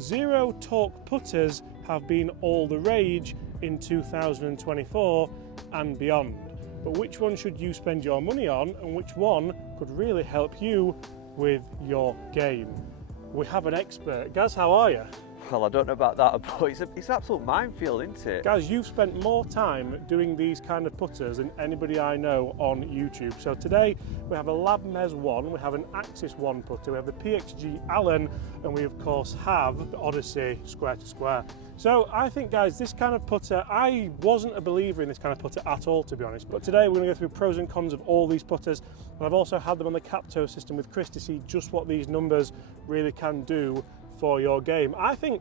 zero torque putters have been all the rage in 2024 and beyond. But which one should you spend your money on, and which one could really help you with your game? We have an expert. Gaz, how are you? Well, I don't know about that, but it's an absolute minefield, isn't it? Guys, you've spent more time doing these kind of putters than anybody I know on YouTube. So today we have a L.A.B Mez 1, we have an Axis 1 putter, we have the PXG Allan, and we of course have the Odyssey square to square. So I think, guys, this kind of putter, I wasn't a believer in this kind of putter at all, to be honest, but today we're going to go through pros and cons of all these putters, and I've also had them on the Capto system with Chris to see just what these numbers really can do for your game. I think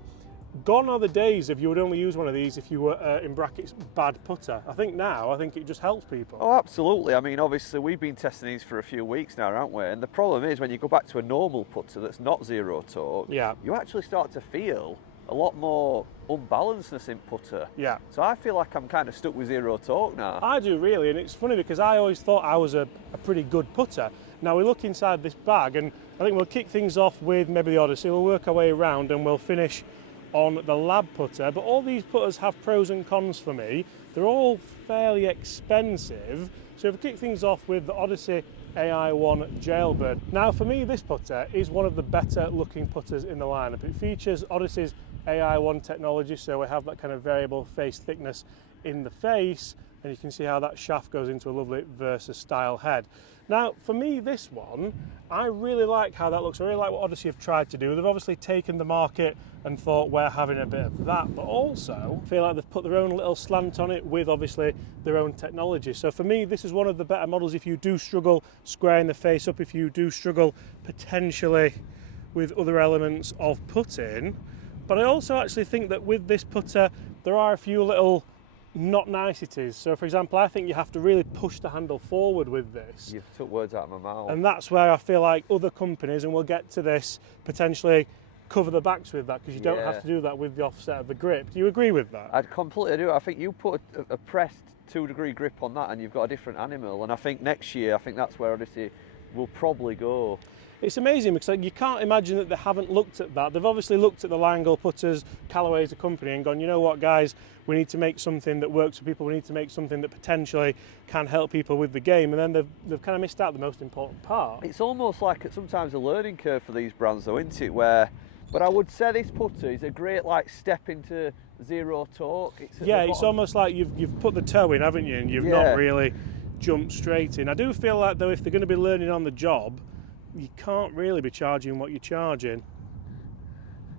gone are the days of you would only use one of these if you were, in brackets, bad putter. I think now, it just helps people. Oh, absolutely. I mean, obviously, we've been testing these for a few weeks now, haven't we? And the problem is when you go back to a normal putter that's not zero torque, you actually start to feel a lot more unbalancedness in putter. Yeah. So I feel like I'm kind of stuck with zero torque now. I do, really, and it's funny because I always thought I was a pretty good putter. Now we look inside this bag, and I think we'll kick things off with maybe the Odyssey. We'll work our way around and we'll finish on the L.A.B putter. But all these putters have pros and cons for me. They're all fairly expensive. So if we kick things off with the Odyssey AI1 Jailbird. Now for me, this putter is one of the better looking putters in the lineup. It features Odyssey's AI1 technology, so we have that kind of variable face thickness in the face, and you can see how that shaft goes into a lovely Versa style head. Now for me, this one, I really like how that looks. I really like what Odyssey have tried to do. They've obviously taken the market and thought we're having a bit of that, but also feel like they've put their own little slant on it with obviously their own technology. So for me, this is one of the better models if you do struggle squaring the face up, if you do struggle potentially with other elements of putting. But I also actually think that with this putter, there are a few little not niceties. So for example, I think you have to really push the handle forward with this. You took words out of my mouth. And that's where I feel like other companies, and we'll get to this, potentially cover the backs with that, because you don't have to do that with the offset of the grip. Do you agree with that? I'd completely do. I think you put a pressed 2-degree grip on that and you've got a different animal, and I think next year, I think that's where Odyssey will probably go. It's amazing because you can't imagine that they haven't looked at that. They've obviously looked at the Langle putters, Callaway as a company, and gone, you know what, guys, we need to make something that works for people. We need to make something that potentially can help people with the game. And then they've kind of missed out the most important part. It's almost like sometimes a learning curve for these brands, though, isn't it? But I would say this putter is a great step into zero torque. It's almost like you've put the toe in, haven't you? And you've not really jumped straight in. I do feel like, though, if they're going to be learning on the job, you can't really be charging what you're charging.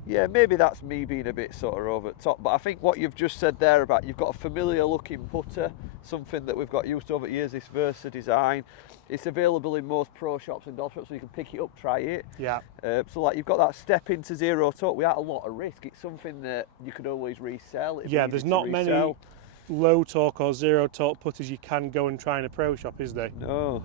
Yeah, maybe that's me being a bit sort of over the top, but I think what you've just said there about you've got a familiar looking putter, something that we've got used to over the years, this Versa design. It's available in most pro shops and golf shops, so you can pick it up, try it. Yeah. So you've got that step into zero torque without a lot of risk. It's something that you could always resell. There's not many low torque or zero torque putters you can go and try in a pro shop, is there? No.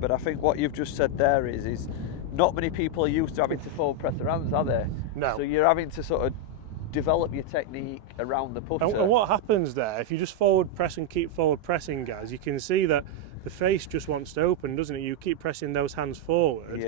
But I think what you've just said there is not many people are used to having to forward press their hands, are they? No. So you're having to sort of develop your technique around the putter. And what happens there, if you just forward press and keep forward pressing, guys, you can see that the face just wants to open, doesn't it? You keep pressing those hands forward,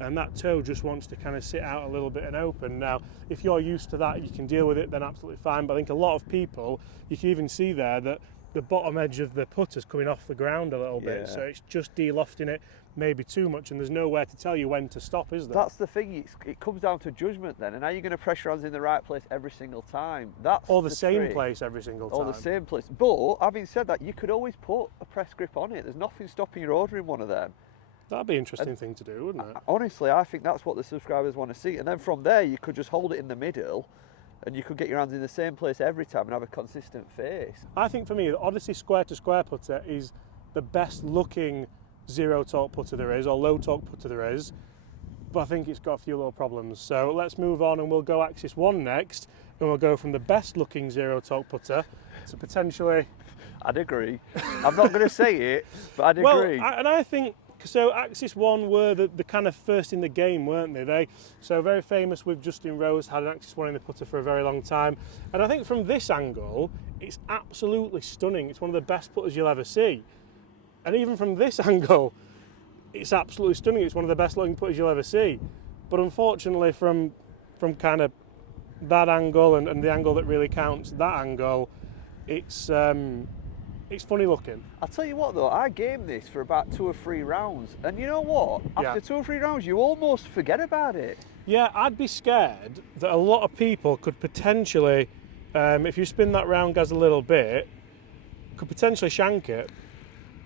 and that toe just wants to kind of sit out a little bit and open. Now, if you're used to that, you can deal with it, then absolutely fine. But I think a lot of people, you can even see there that the bottom edge of the putter's coming off the ground a little bit, so it's just de-lofting it maybe too much, and there's nowhere to tell you when to stop, is there? That's the thing, it comes down to judgment then, and are you going to press your hands in the right place every single time? Or the same place every single time. Or the same place. But having said that, you could always put a press grip on it. There's nothing stopping you ordering one of them. That'd be an interesting thing to do, wouldn't it? Honestly, I think that's what the subscribers want to see, and then from there you could just hold it in the middle and you could get your hands in the same place every time and have a consistent face. I think for me, the Odyssey square to square putter is the best looking zero torque putter there is, or low torque putter there is, but I think it's got a few little problems. So let's move on and we'll go Axis 1 next, and we'll go from the best looking zero torque putter to potentially... I'd agree. I'm not going to say it, but I'd agree. And I think, so Axis 1 were the kind of first in the game, weren't they? So very famous with Justin Rose, had an Axis 1 in the putter for a very long time. And I think from this angle, it's absolutely stunning. It's one of the best putters you'll ever see. And even from this angle, it's absolutely stunning. It's one of the best looking putters you'll ever see. But unfortunately, from from kind of that angle and the angle that really counts, that angle, it's funny looking. I'll tell you what though, I gamed this for about 2 or 3 rounds, and you know what? After 2 or 3 rounds, you almost forget about it. Yeah, I'd be scared that a lot of people could potentially, if you spin that round, Gaz, a little bit, could potentially shank it.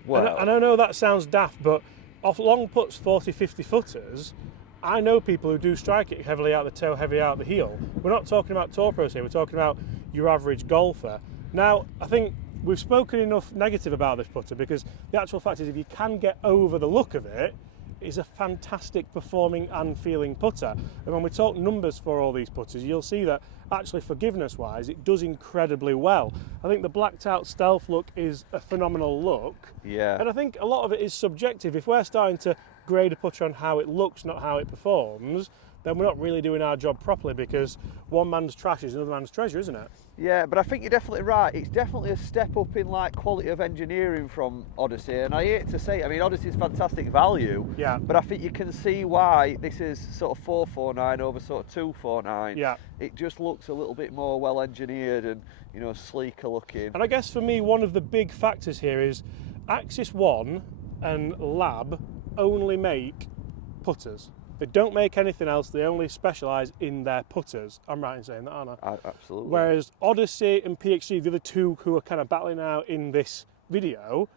Well, and I know that sounds daft, but off long putts, 40, 50 footers, I know people who do strike it heavily out the toe, heavy out the heel. We're not talking about tour pros here, we're talking about your average golfer. Now, I think we've spoken enough negative about this putter, because the actual fact is if you can get over the look of it, it's a fantastic performing and feeling putter. And when we talk numbers for all these putters, you'll see that actually forgiveness wise it does incredibly well. I think the blacked out stealth look is a phenomenal look. Yeah. And I think a lot of it is subjective. If we're starting to grade a putter on how it looks, not how it performs, then we're not really doing our job properly, because one man's trash is another man's treasure, isn't it? Yeah, but I think you're definitely right. It's definitely a step up in like quality of engineering from Odyssey, and I hate to say it, I mean Odyssey's fantastic value, Yeah. but I think you can see why this is sort of 449 over sort of 249. Yeah. It just looks a little bit more well engineered and, you know, sleeker looking. And I guess for me, one of the big factors here is Axis One and L.A.B only make putters. They don't make anything else. They only specialise in their putters. I'm right in saying that, aren't I? Absolutely. Whereas Odyssey and PXG, the other two who are kind of battling out in this video,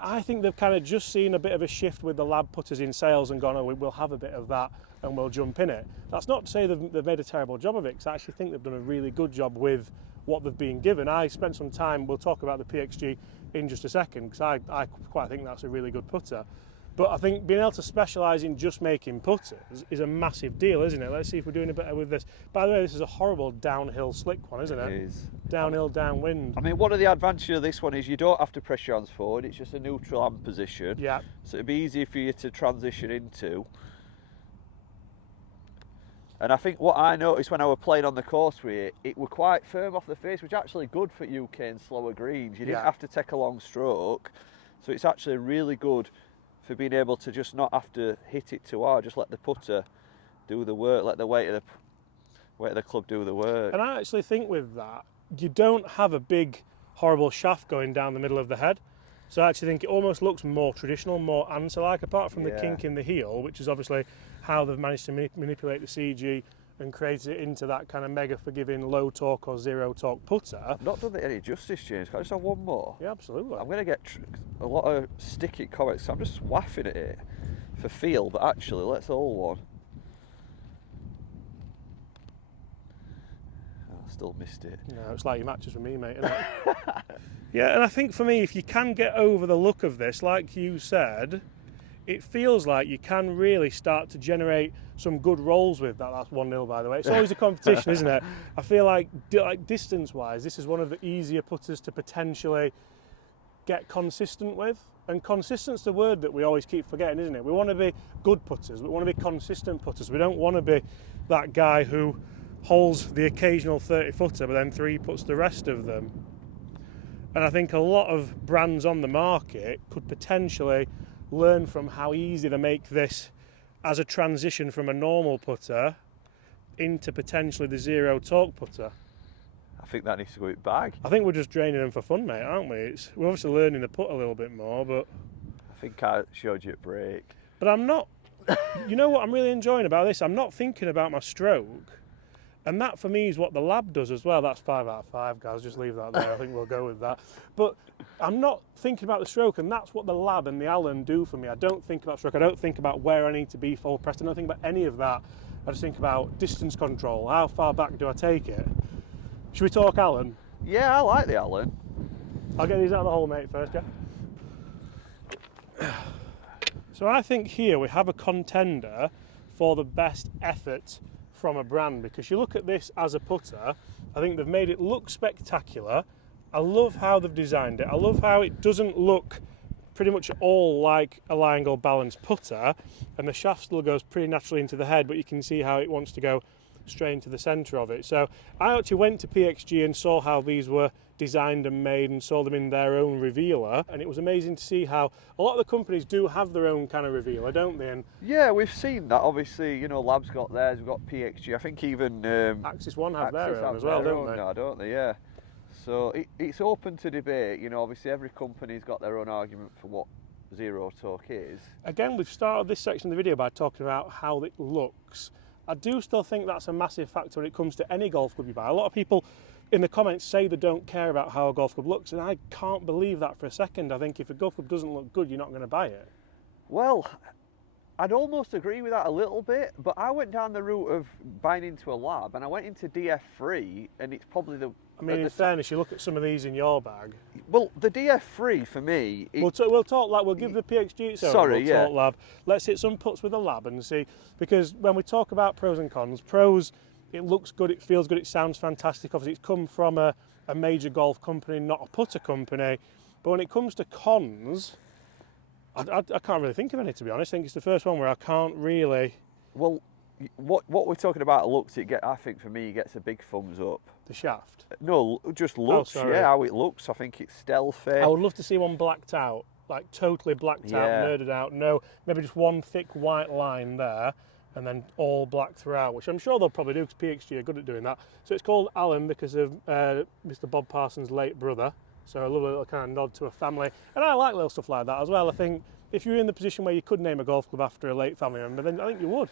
I think they've kind of just seen a bit of a shift with the L.A.B putters in sales and gone, oh, we'll have a bit of that and we'll jump in it. That's not to say they've made a terrible job of it, because I actually think they've done a really good job with what they've been given. I spent some time, we'll talk about the PXG in just a second, because I quite think that's a really good putter. But I think being able to specialise in just making putters is a massive deal, isn't it? Let's see if we're doing a better with this. By the way, this is a horrible downhill slick one, isn't it? It is. Downhill, downwind. I mean, one of the advantages of this one is you don't have to pressure hands forward. It's just a neutral hand position. Yeah. So it'd be easier for you to transition into. And I think what I noticed when I was playing on the course with it, it were quite firm off the face, which is actually good for UK and slower greens. You didn't have to take a long stroke. So it's actually really good for being able to just not have to hit it too hard, just let the putter do the work, let the weight of the club do the work. And I actually think with that, you don't have a big, horrible shaft going down the middle of the head. So I actually think it almost looks more traditional, more answer-like, apart from the kink in the heel, which is obviously how they've managed to manipulate the CG and create it into that kind of mega forgiving low torque or zero torque putter. I've not done it any justice, James. Can I just have one more? Yeah, absolutely. I'm going to get a lot of sticky comments, so I'm just waffing at it for feel, but actually, let's hold one. Oh, I still missed it. No, it's like your matches with me, mate, isn't it? Yeah, and I think for me, if you can get over the look of this, like you said, it feels like you can really start to generate some good rolls with that. That's 1-0, by the way. It's always a competition, isn't it? I feel like distance-wise, this is one of the easier putters to potentially get consistent with. And consistent's the word that we always keep forgetting, isn't it? We want to be good putters. We want to be consistent putters. We don't want to be that guy who holds the occasional 30-footer but then 3-putts the rest of them. And I think a lot of brands on the market could potentially learn from how easy they make this as a transition from a normal putter into potentially the zero torque putter. I think that needs to go in bag. I think we're just draining them for fun, mate, aren't we? We're obviously learning the putt a little bit more, but I think I showed you a break. But I'm not, you know what I'm really enjoying about this? I'm not thinking about my stroke. And that for me is what the L.A.B does as well. That's 5 out of 5, guys. Just leave that there. I think we'll go with that. But I'm not thinking about the stroke, and that's what the L.A.B and the Allan do for me. I don't think about stroke. I don't think about where I need to be full pressed. I don't think about any of that. I just think about distance control. How far back do I take it? Should we talk Allan? Yeah, I like the Allan. I'll get these out of the hole, mate, first, yeah? So I think here we have a contender for the best effort from a brand, because you look at this as a putter, I think they've made it look spectacular. I love how they've designed it. I love how it doesn't look pretty much all like a lie-angle balanced putter, and the shaft still goes pretty naturally into the head, but you can see how it wants to go straight into the centre of it. So I actually went to PXG and saw how these were designed and made and saw them in their own revealer, and it was amazing to see how a lot of the companies do have their own kind of revealer, don't they? And yeah, we've seen that. Obviously, you know, Lab's got theirs, we've got PXG. I think even Axis One have their own as well, don't they? Now, don't they? Yeah. So it's open to debate. You know, obviously every company's got their own argument for what zero torque is. Again, we've started this section of the video by talking about how it looks. I do still think that's a massive factor when it comes to any golf club you buy. A lot of people in the comments say they don't care about how a golf club looks, and I can't believe that for a second. I think if a golf club doesn't look good, you're not going to buy it. Well, I'd almost agree with that a little bit, but I went down the route of buying into a L.A.B, and I went into DF3, and it's probably the... I mean, in fairness, you look at some of these in your bag. Well, the DF3 for me... We'll talk L.A.B, we'll give the PXG its own. Sorry, we'll talk L.A.B. Let's hit some puts with the L.A.B and see, because when we talk about pros and cons, pros, it looks good, it feels good, it sounds fantastic. Obviously, it's come from a major golf company, not a putter company. But when it comes to cons, I can't really think of any, to be honest. I think it's the first one where I can't really... Well, what we're talking about looks, I think for me, it gets a big thumbs up. The shaft? No, just looks, yeah, how it looks. I think it's stealthy. I would love to see one blacked out, like totally blacked out, nerded out. No, maybe just one thick white line there, and then all black throughout, which I'm sure they'll probably do because PXG are good at doing that. So it's called Allan because of Mr. Bob Parsons' late brother. So a little kind of nod to a family. And I like little stuff like that as well. I think if you're in the position where you could name a golf club after a late family member, then I think you would.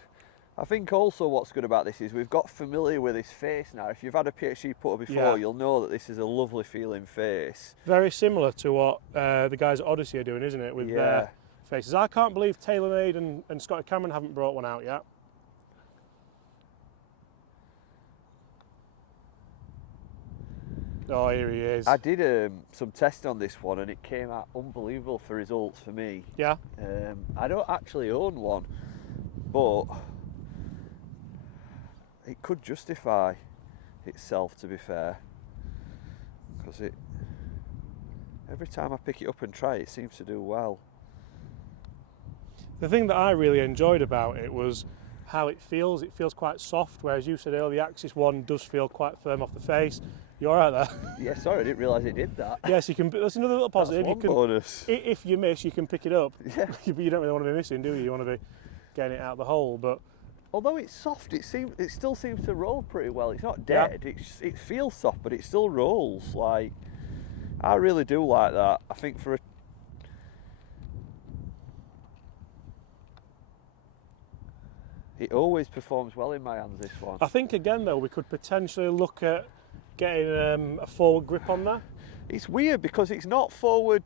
I think also what's good about this is we've got familiar with his face now. If you've had a PXG putter before, you'll know that this is a lovely feeling face. Very similar to what the guys at Odyssey are doing, isn't it, with their faces. I can't believe TaylorMade and Scotty Cameron haven't brought one out yet. Oh, here he is. I did some testing on this one and it came out unbelievable for results for me. Yeah? I don't actually own one, but it could justify itself, to be fair, because every time I pick it up and try it seems to do well. The thing that I really enjoyed about it was how it feels. It feels quite soft, whereas you said earlier the Axis one does feel quite firm off the face. You all right there? Yeah, sorry, I didn't realise it did that. Yes, you can. That's another little positive. That's one bonus. If you miss, you can pick it up. Yeah. But you don't really want to be missing, do you? You want to be getting it out of the hole. But although it's soft, it still seems to roll pretty well. It's not dead. Yeah. It feels soft, but it still rolls. Like, I really do like that. I think for a it always performs well in my hands, this one. I think again though we could potentially look at getting a forward grip on there. It's weird because it's not forward.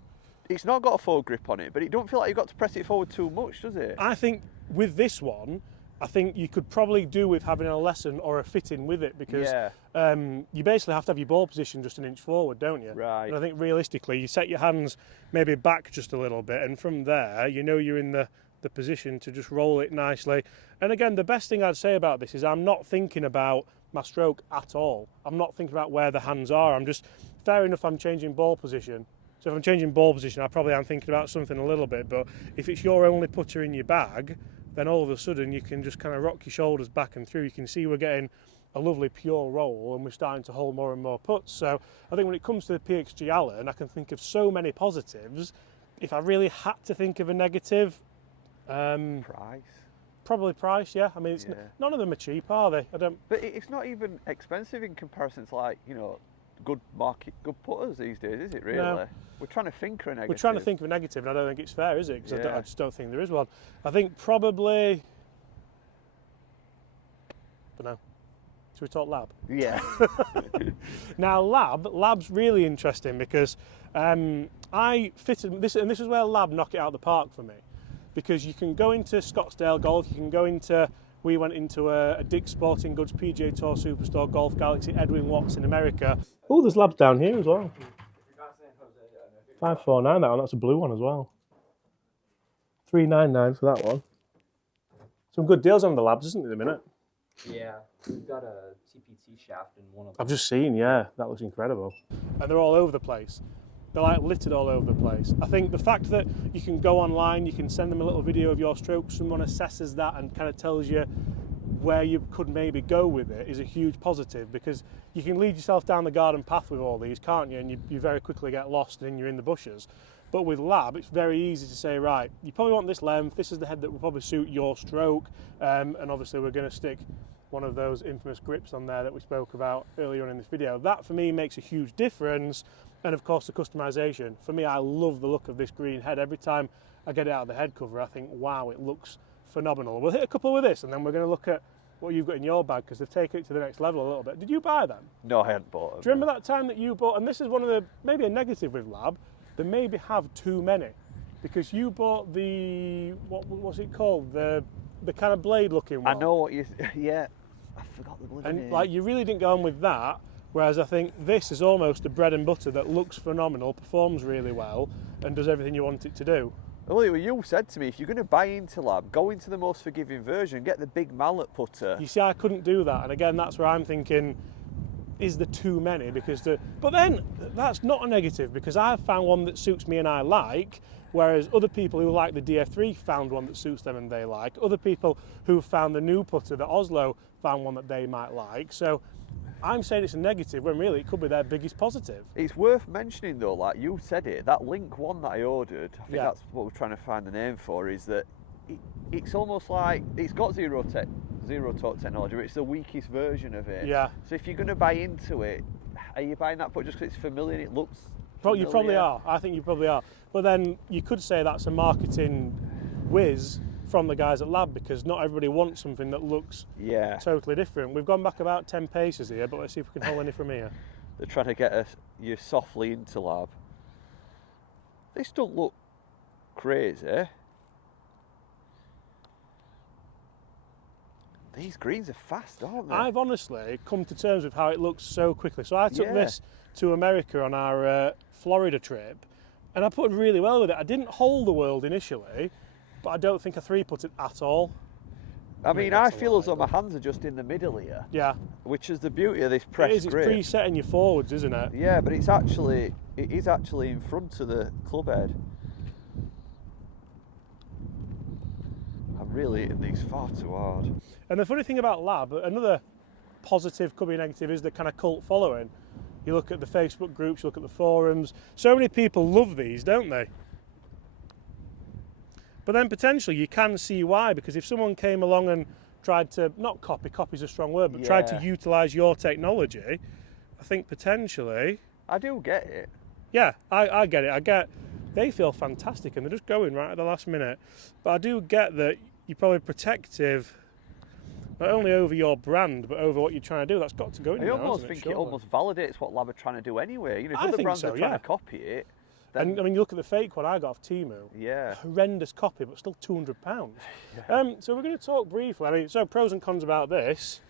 It's not got a forward grip on it, but it don't feel like you've got to press it forward too much, does it? I think with this one, I think you could probably do with having a lesson or a fitting with it because you basically have to have your ball position just an inch forward, don't you? Right. And I think realistically, you set your hands maybe back just a little bit, and from there, you know you're in the position to just roll it nicely. And again, the best thing I'd say about this is I'm not thinking about my stroke at all. I'm not thinking about where the hands are. I'm just, fair enough, I'm changing ball position. So if I'm changing ball position, I probably am thinking about something a little bit, but if it's your only putter in your bag, then all of a sudden you can just kind of rock your shoulders back and through. You can see we're getting a lovely pure roll and we're starting to hold more and more putts. So I think when it comes to the PXG Allan, I can think of so many positives. If I really had to think of a negative, price. Probably price, yeah. I mean, none of them are cheap, are they? But it's not even expensive in comparison to, like, you know, good putters these days, is it really? No. We're trying to think of a negative. We're trying to think of a negative, and I don't think it's fair, is it? Because I just don't think there is one. I think probably, don't know. Should we talk L.A.B? Yeah. Now, L.A.B's really interesting because I fitted this, and this is where L.A.B knock it out of the park for me. Because you can go into Scottsdale Golf, you can go into, we went into a Dick's Sporting Goods, PGA Tour Superstore, Golf Galaxy, Edwin Watts in America. Oh, there's L.A.Bs down here as well. 549 that one, that's a blue one as well. 399 for that one. Some good deals on the L.A.Bs, isn't it, at the minute? Yeah, we've got a TPT shaft in one of them. I've just seen, yeah, that looks incredible. And they're all over the place. They're like littered all over the place. I think the fact that you can go online, you can send them a little video of your stroke, someone assesses that and kind of tells you where you could maybe go with it is a huge positive, because you can lead yourself down the garden path with all these, can't you? And you very quickly get lost and you're in the bushes. But with L.A.B, it's very easy to say, right, you probably want this length, this is the head that will probably suit your stroke, and obviously we're going to stick one of those infamous grips on there that we spoke about earlier on in this video. That for me makes a huge difference, and of course the customization. For me, I love the look of this green head. Every time I get it out of the head cover, I think, wow, it looks phenomenal. We'll hit a couple with this, and then we're going to look at what you've got in your bag, because they've taken it to the next level a little bit. Did you buy them? No, I hadn't bought them. Do you remember that time that you bought, and this is one of the, maybe a negative with L.A.B, they maybe have too many, because you bought the, what's it called, the kind of blade looking one. I know what you, yeah, I forgot the bloody name. And like, you really didn't go on with that, whereas I think this is almost a bread and butter that looks phenomenal, performs really well, and does everything you want it to do. Well, you said to me, if you're going to buy into L.A.B, go into the most forgiving version, get the big mallet putter. You see, I couldn't do that, and again, that's where I'm thinking, is there too many? But then that's not a negative, because I've found one that suits me and I like, whereas other people who like the DF3 found one that suits them and they like. Other people who found the new putter, the Oslo, found one that they might like. So I'm saying it's a negative when really it could be their biggest positive. It's worth mentioning though, like you said it, that Link one that I ordered, I think that's what we're trying to find the name for, is that it's almost like it's got zero torque technology, but it's the weakest version of it. Yeah. So if you're going to buy into it, are you buying that putter just because it's familiar and it looks familiar? You probably are. I think you probably are. But then you could say that's a marketing whiz from the guys at L.A.B, because not everybody wants something that looks totally different. We've gone back about 10 paces here, but let's see if we can hold any from here. They're trying to get you softly into L.A.B. This don't look crazy. These greens are fast, aren't they? I've honestly come to terms with how it looks so quickly. So I took this to America on our Florida trip, and I put really well with it. I didn't hold the world initially, but I don't think I three-putted at all. I mean, I feel as though my hands are just in the middle here. Yeah. Which is the beauty of this press grip. It's presetting you forwards, isn't it? Yeah, but it is actually in front of the club head. I'm really hitting these far too hard. And the funny thing about L.A.B, another positive, could be negative, is the kind of cult following. You look at the Facebook groups, you look at the forums. So many people love these, don't they? But then potentially you can see why, because if someone came along and tried to, not copy's a strong word, but tried to utilise your technology, I think potentially... I do get it. Yeah, I get it. They feel fantastic and they're just going right at the last minute. But I do get that you're probably protective, not only over your brand, but over what you're trying to do. That's got to go in there. I almost think it almost validates what L.A.B are trying to do anyway. You know, if other brands are trying to copy it... And I mean, you look at the fake one I got off Temu. Yeah. Horrendous copy, but still £200. So we're going to talk briefly. I mean, so pros and cons about this.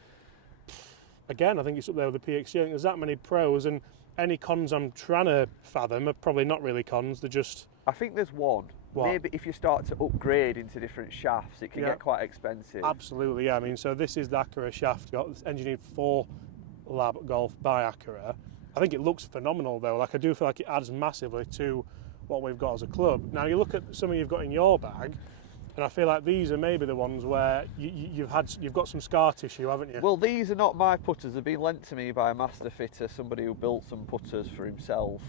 Again, I think it's up there with the PXG. I think there's that many pros, and any cons I'm trying to fathom are probably not really cons. They're just... I think there's one. What? Maybe if you start to upgrade into different shafts, it can get quite expensive. Absolutely, yeah. I mean, so this is the Acura shaft. It's engineered for L.A.B Golf by Acura. I think it looks phenomenal though. Like, I do feel like it adds massively to what we've got as a club. Now you look at some of you've got in your bag, and I feel like these are maybe the ones where you've got some scar tissue, haven't you? Well, these are not my putters. They've been lent to me by a master fitter, somebody who built some putters for himself,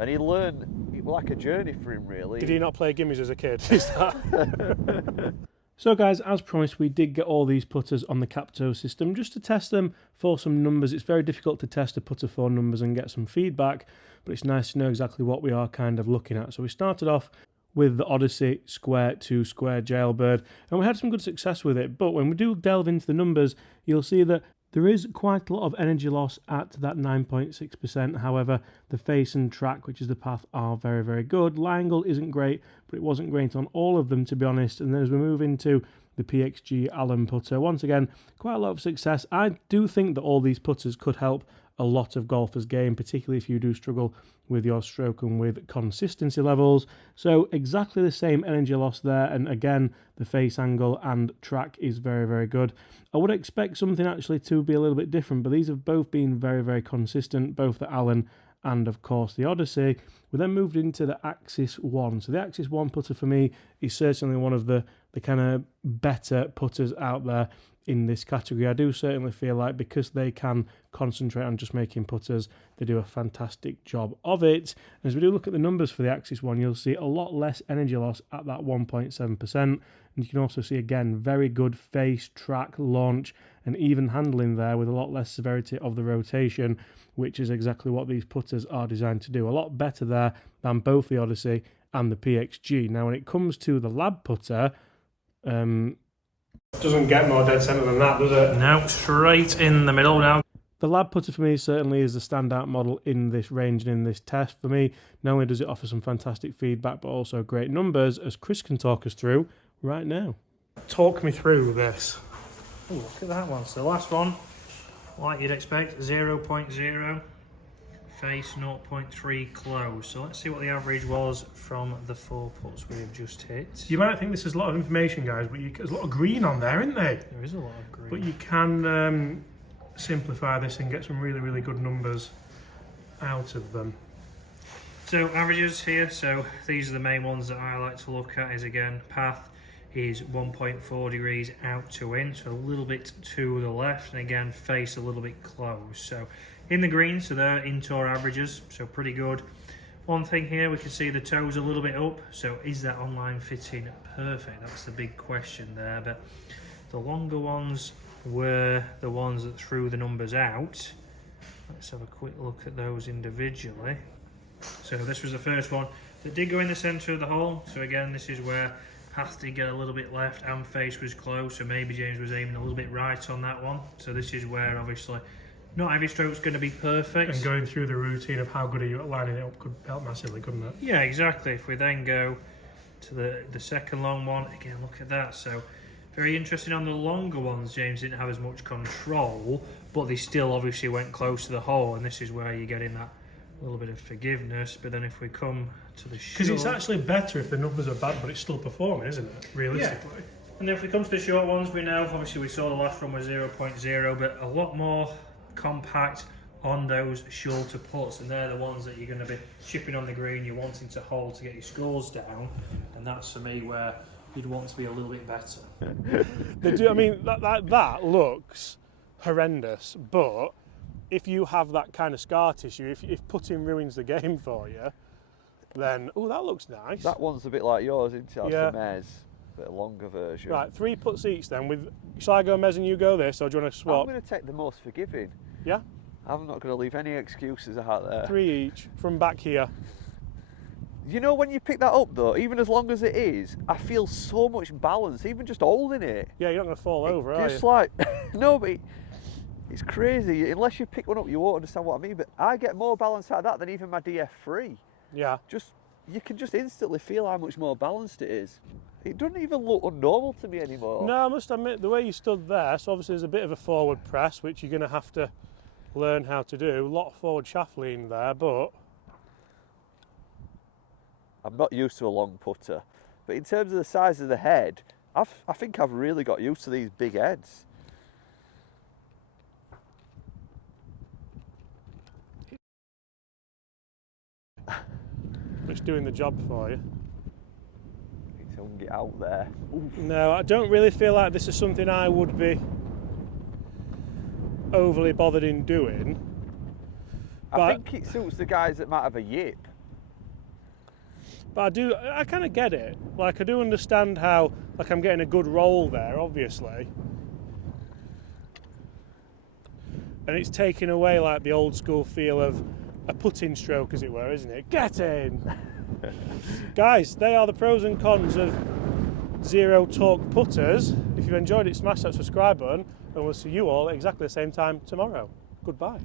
and he learned. It was like a journey for him, really. Did he not play gimmies as a kid? Is that? So guys, as promised, we did get all these putters on the Capto system just to test them for some numbers. It's very difficult to test a putter for numbers and get some feedback, but it's nice to know exactly what we are kind of looking at. So we started off with the Odyssey Square 2 Square Jailbird, and we had some good success with it, but when we do delve into the numbers, you'll see that there is quite a lot of energy loss at that 9.6%. However, the face and track, which is the path, are very, very good. Lie angle isn't great, but it wasn't great on all of them, to be honest. And then as we move into the PXG Allan putter, once again, quite a lot of success. I do think that all these putters could help a lot of golfers' game, particularly if you do struggle with your stroke and with consistency levels. So exactly the same energy loss there, and again, the face angle and track is very, very good. I would expect something actually to be a little bit different, but these have both been very, very consistent, both the Allan and of course the Odyssey. We then moved into the Axis 1. So the Axis 1 putter for me is certainly one of the the kind of better putters out there in this category. I do certainly feel like because they can concentrate on just making putters, they do a fantastic job of it. And as we do look at the numbers for the Axis one, you'll see a lot less energy loss at that 1.7%. And you can also see, again, very good face, track, launch, and even handling there with a lot less severity of the rotation, which is exactly what these putters are designed to do. A lot better there than both the Odyssey and the PXG. Now, when it comes to the L.A.B putter, doesn't get more dead centre than that, does it? No, straight in the middle now. The L.A.B putter for me certainly is the standout model in this range and in this test. For me, not only does it offer some fantastic feedback, but also great numbers, as Chris can talk us through right now. Talk me through this. Oh, look at that one. So the last one, like you'd expect, 0.0, face 0.3 close. So let's see what the average was from the 4 putts we've just hit. You might think this is a lot of information, guys, but there's a lot of green on there, isn't there? There is a lot of green. But you can simplify this and get some really, really good numbers out of them. So averages here, so these are the main ones that I like to look at. Is again, path is 1.4 degrees out to in, so a little bit to the left, and again, face a little bit close. So in the green, so they're in-tour averages, so pretty good. One thing here, we can see the toes a little bit up, so is that online fitting perfect? That's the big question there, but the longer ones were the ones that threw the numbers out. Let's have a quick look at those individually. So this was the first one that did go in the centre of the hole, so again, this is where path did get a little bit left and face was close, so maybe James was aiming a little bit right on that one. So this is where obviously not every stroke's going to be perfect. And going through the routine of how good are you at lining it up could help massively, couldn't it? Yeah, exactly. If we then go to the second long one, again, look at that. So very interesting on the longer ones, James didn't have as much control, but they still obviously went close to the hole, and this is where you're getting that little bit of forgiveness. But then if we come to the short... Because it's actually better if the numbers are bad, but it's still performing, isn't it, realistically? Yeah. And then if we come to the short ones, we know, obviously we saw the last one was 0.0, but a lot more compact on those shorter putts, and they're the ones that you're going to be chipping on the green, you're wanting to hold to get your scores down, and that's for me where you'd want to be a little bit better. They do. I mean, that looks horrendous, but if you have that kind of scar tissue, if putting ruins the game for you, then that looks nice. That one's a bit like yours, isn't it? Yeah. The Mez, a bit longer version. Right, 3 putts each then. Shall I go Mez and you go this, or do you want to swap? I'm going to take the most forgiving. Yeah? I'm not going to leave any excuses out there. 3 each from back here. You know, when you pick that up though, even as long as it is, I feel so much balance, even just holding it. Yeah, you're not going to fall over, are you? Just like, no, but it's crazy. Unless you pick one up, you won't understand what I mean. But I get more balance out of that than even my DF3. Yeah. You can just instantly feel how much more balanced it is. It doesn't even look unnormal to me anymore. No, I must admit, the way you stood there, so obviously there's a bit of a forward press, which you're going to have to learn how to do. A lot of forward shaft lean there, but... I'm not used to a long putter. But in terms of the size of the head, I think I've really got used to these big heads. It's doing the job for you. It's hung it out there. Oof. No, I don't really feel like this is something I would be overly bothered in doing. I think it suits the guys that might have a yip. But I kind of get it. Like, I do understand how, like, I'm getting a good roll there, obviously. And it's taking away, like, the old school feel of a putting stroke, as it were, isn't it? Get in! Guys, they are the pros and cons of zero torque putters. If you've enjoyed it, smash that subscribe button, and we'll see you all at exactly the same time tomorrow. Goodbye.